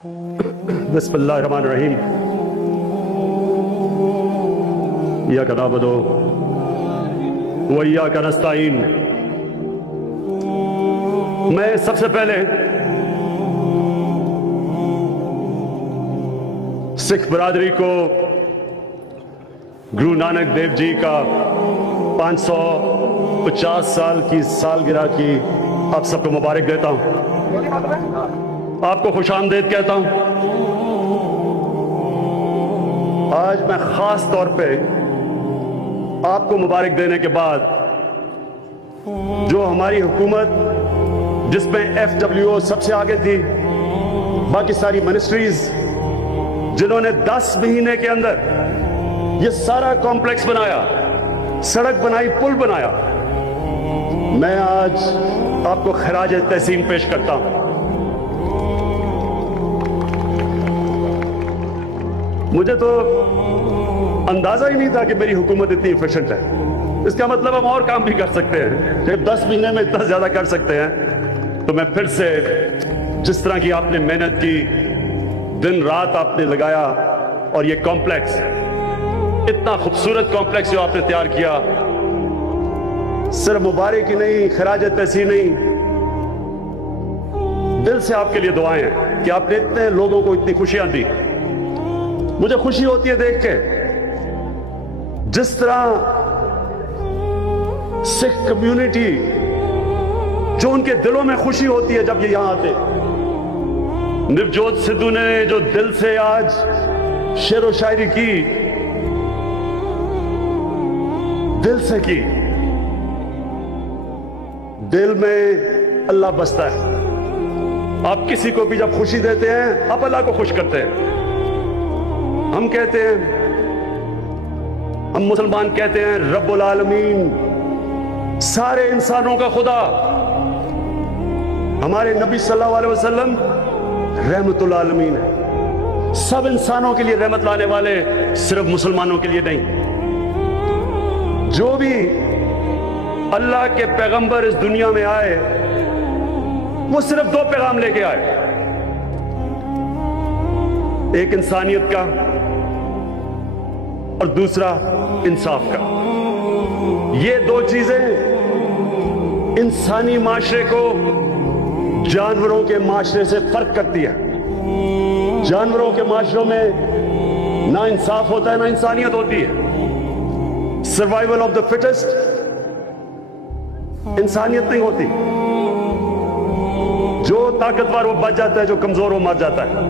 बिस्मिल्लाहिर्रहमानिर्रहीम। इय्याका नअबुदु व इय्याका नस्तईन। मैं सबसे पहले सिख बरादरी को गुरु नानक देव जी का 550 साल की सालगिरह की आप सबको मुबारक देता हूं, आपको खुशामदीद कहता हूं। आज मैं खास तौर पे आपको मुबारक देने के बाद जो हमारी हुकूमत जिसमें FWO सबसे आगे थी, बाकी सारी मिनिस्ट्रीज जिन्होंने 10 महीने के अंदर ये सारा कॉम्प्लेक्स बनाया, सड़क बनाई, पुल बनाया, मैं आज आपको खराज तहसीन पेश करता हूं। मुझे तो अंदाजा ही नहीं था कि मेरी हुकूमत इतनी एफिशिएंट है। इसका मतलब हम और काम भी कर सकते हैं। जब 10 महीने में इतना ज्यादा कर सकते हैं तो मैं फिर से जिस तरह की आपने मेहनत की, दिन रात आपने लगाया और ये कॉम्प्लेक्स, इतना खूबसूरत कॉम्प्लेक्स जो आपने तैयार किया, सिर्फ मुबारक ही नहीं, खराज तहसीन नहीं, दिल से आपके लिए दुआएं हैं कि आपने इतने लोगों को इतनी खुशियां दी। मुझे खुशी होती है देख के जिस तरह सिख कम्युनिटी, जो उनके दिलों में खुशी होती है जब ये यहां आते। नवजोत सिद्धू ने जो दिल से आज शेर व शायरी की, दिल से की, दिल में अल्लाह बसता है। आप किसी को भी जब खुशी देते हैं, आप अल्लाह को खुश करते हैं। हम कहते हैं, हम मुसलमान कहते हैं रब्बुल आलमीन, सारे इंसानों का खुदा। हमारे नबी सल्लल्लाहु अलैहि वसल्लम रहमतुल आलमीन है, सब इंसानों के लिए रहमत लाने वाले, सिर्फ मुसलमानों के लिए नहीं। जो भी अल्लाह के पैगंबर इस दुनिया में आए, वो सिर्फ 2 पैगाम लेके आए, एक इंसानियत का और दूसरा इंसाफ का। ये 2 चीजें इंसानी माशरे को जानवरों के माशरे से फर्क करती है। जानवरों के माशरों में ना इंसाफ होता है, ना इंसानियत होती है। सर्वाइवल ऑफ द फिटेस्ट, इंसानियत नहीं होती। जो ताकतवर वो बच जाता है, जो कमजोर वो मर जाता है।